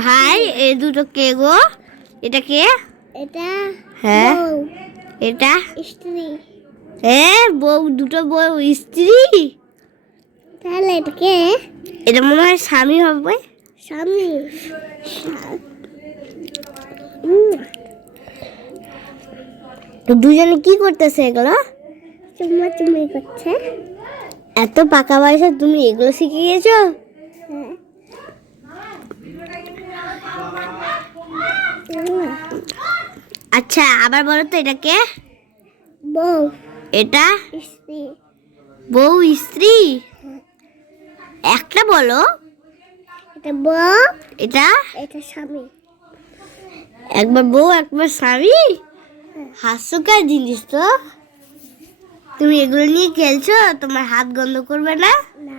ভাই এই দুটো কে গো? এটা কে? এটা হ্যাঁ বউ, এটা স্ত্রী। বউ, দুটো বউ স্ত্রী। তাহলে এটা কে? এটা মনে হয় স্বামী হবে। স্বামী। উম, তো দুজনে কি করতেছে এগুলো? চুম্মাচুম্মি করছে। এত পাকা বয়সে তুমি এগুলো শিখে গিয়েছো? হ্যাঁ। উম, আচ্ছা আবার বলো তো এটা কে? বউ, এটা স্ত্রী। বউ স্ত্রী। একটা বলো। এটা বউ, এটা এটা স্বামী। একবার বউ একবার স্বামী। হাস্যকর জিনিস তো। তুমি এগুলো নিয়ে খেলছো, তোমার হাত গন্ধ করবে না? না।